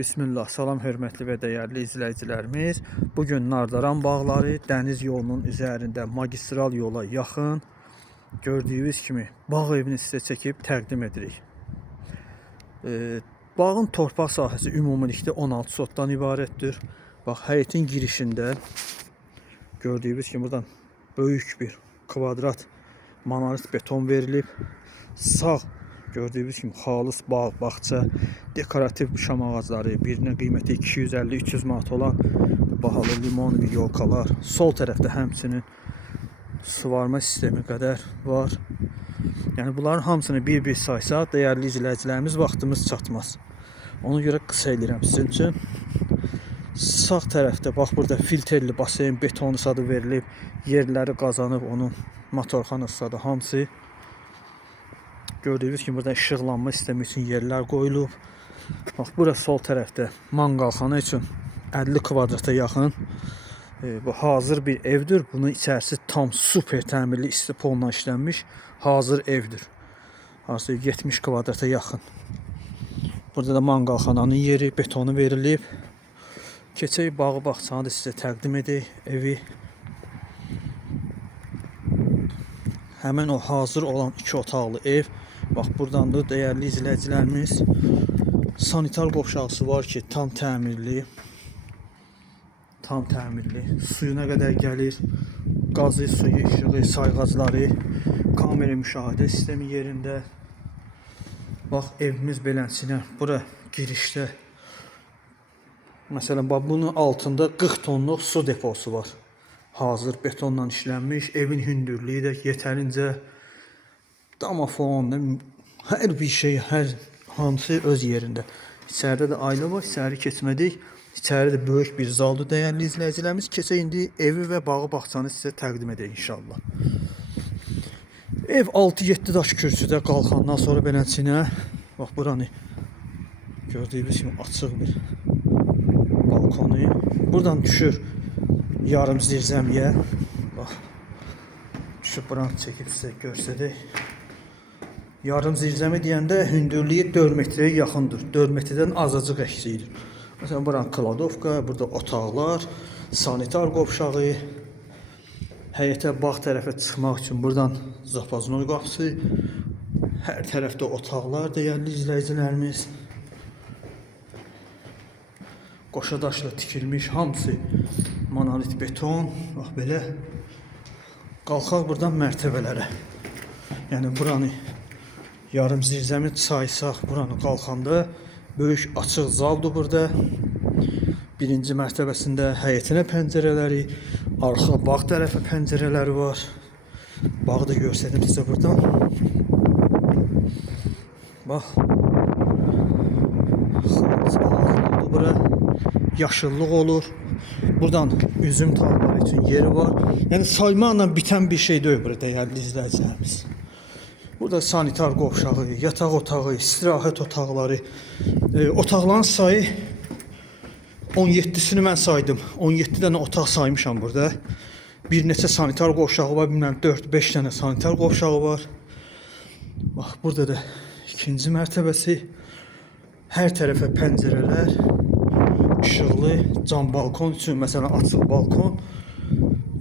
Bismillah, salam hörmətli və dəyərli izləyicilərimiz. Bugün Nardaran bağları dəniz yolunun üzərində magistral yola yaxın gördüyünüz kimi bağ evini sizə çəkib təqdim edirik. Bağın torpaq sahəsi ümumilikdə 16 sotdan ibarətdir. Bax, həyətin girişində gördüyünüz kimi buradan böyük bir kvadrat monolit beton verilib. Sağ gördüyünüz kimi xalış bağ, bağça, dekorativ şam ağacları, birinin qiyməti 250-300 manat olan bahalı limon və yolkalar. Sol tərəfdə həmçinin suvarma sistemi qədər var. Yəni bunların hamısını bir-bir saysa, dəyərli izləyicilərimiz vaxtımız çatmaz. Ona görə qısa edirəm sizin üçün. Sağ tərəfdə bax burada filtrli basen, beton sadı verilib, yerləri qazanıb, onun motorxana sadı hamısı. Gördüyünüz kimi burada işıqlanma sistemi üçün yerlər qoyulub. Bax, burası sol tərəfdə manqalxana üçün 50 kvadrata yaxın bu hazır bir evdir. Bunun içərisi tam super təmirli istipolla işlənmiş hazır evdir. Hazır 70 kvadrata yaxın. Burada da manqalxananın yeri, betonu verilib. Keçək bağı bağçanı da sizə təqdim edək evi. Həmin o hazır olan 2 otaqlı ev. Bax, buradan da dəyərli izləyicilərimiz sanitar qovşaqsı var ki, tam təmirli. Tam təmirli. Suyuna qədər gəlir. Qazı, suyu, işığı, sayğacları, kamera müşahidə sistemi yerində. Bax, evimiz beləsinə. Bura girişdə. Məsələn, bax, bunun altında 40 tonluq su deposu var. Hazır betonla işlənmiş. Evin hündürlüyü də yetərincə. Damafon, hər bir şey, hər hamısı öz yerində. İçəridə də ayna var, içəri keçmədik. İçəri də böyük bir zaldır, dəyərli izləyicilərimiz. Keçək indi evi və bağı bağçanı sizə təqdim edək inşallah. Ev 6-7 daş kürsüdə qalxandan sonra beləsinə. Bax, buranı gördüyünüz kimi açıq bir balkonu. Buradan düşür yarım zirzəmiyə. Bax, şu buranı çəkib sizə görsədək. Yarım zirzəmi deyəndə hündürlüyü 4 metrəyə yaxındır. 4 metrədən azacıq əksiyir. Məsələn, buranın kladovka, burada otaqlar, sanitar qovşağı, həyətə bağ tərəfə çıxmaq üçün buradan zapaznoy qapısı, hər tərəfdə otaqlar, dəyərli izləyicilərimiz. Qoşa daşla tikilmiş, hamısı monolit beton. Bax, belə qalxaq buradan mərtəbələrə. Yəni, buranı yarım zirzəmi saysaq, buranı qalxanda böyük açıq zaldır burada. Birinci mərtəbəsində həyətinə pəncərələri, arxa bağ tərəfə pəncərələri var. Bağı da görsədim sizə buradan. Bax, bura yaşıllıq olur. Buradan üzüm tarlaları üçün yeri var. Yəni saymaqla bitən bir şey deyil burada, dəyərli izləyicilərimiz. Burada sanitar qovşağı, yataq otağı, istirahət otaqları. Otaqların sayı 17'sini mən saydım. 17 dənə otaq saymışam burada. Bir neçə sanitar qovşağı var, bilməm 4-5 dənə sanitar qovşağı var. Bax, burada da ikinci mərtəbəsi. Hər tərəfə pəncərələr, işıqlı cam balkon üçün, məsələn, açıq balkon.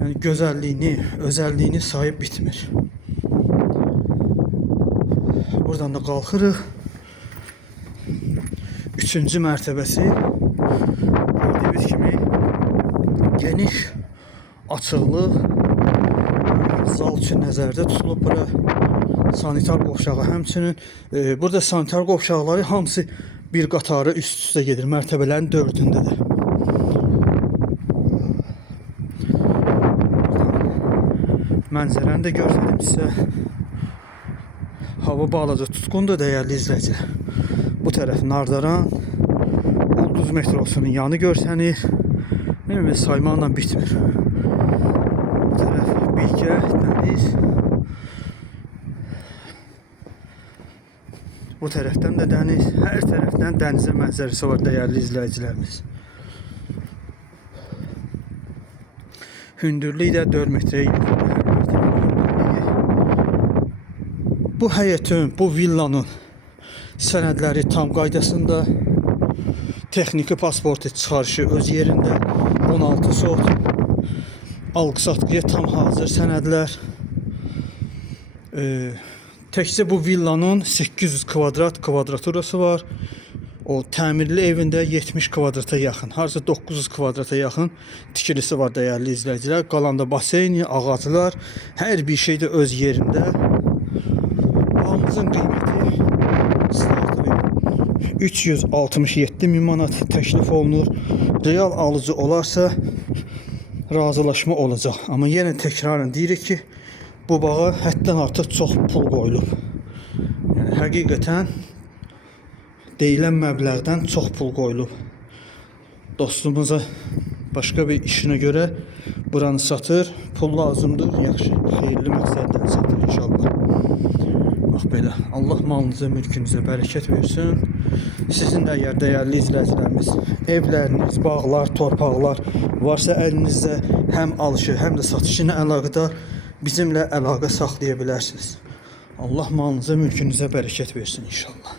Yəni gözəlliyini, özəlliyini sayıb bitmir. Buradan da qalxırıq. Üçüncü mərtəbəsi. Gördüyünüz kimi geniş açıqlıq. Zal üçün nəzərdə tutulub bura. Sanitar qovşağı həmçinin. Burada sanitar qovşaqları hamısı bir qatarı üst-üstə gedir. Mərtəbələrin 4-ündədir. Mənzərəni də görsədim sizə. Hava balaca tutqundur, dəyərli izləyicilər. Bu tərəf Nardaran, Ulduz metrosunun yanı görsənir. Saymaqla bitmir. Bu tərəf Bilgə, dəniz. Bu tərəfdən də dəniz. Hər tərəfdən dənizə mənzərəsi var, dəyərli izləyicilərimiz. Hündürlüyü də 4 metrəyə gidiyor. Bu həyətin, bu villanın sənədləri tam qaydasında. Texniki pasportu çıxarışı öz yerində 16 sot. Alqı-satqıya tam hazır sənədlər. Təkcə bu villanın 800 kvadrat kvadraturası var. O təmirli evində 70 kvadrata yaxın, harca 900 kvadrata yaxın tikilisi var dəyərli izləyicilər. Qalanda baseyni, ağaclar, hər bir şey də öz yerində. Bağımızın qiyməti startı 367 min manat təklif olunur. Real alıcı olarsa razılaşma olacaq. Amma yenə təkrarən deyirik ki, bu bağa həddən artıq çox pul qoyulub. Yəni həqiqətən deyilən məbləğdən çox pul qoyulub. Dostumuza başqa bir işinə görə buranı satır, pul lazımdır, yaxşı, xeyirli məqsədlə satır inşallah. Bax belə, Allah malınıza, mülkünüzə bərəkət versin. Sizin də əgər dəyərli izləyicilərimiz evləriniz, bağlar, torpaqlar varsa əlinizdə həm alışı, həm də satışı ilə əlaqədar bizimlə əlaqə saxlaya bilərsiniz. Allah malınıza, mülkünüzə bərəkət versin inşallah.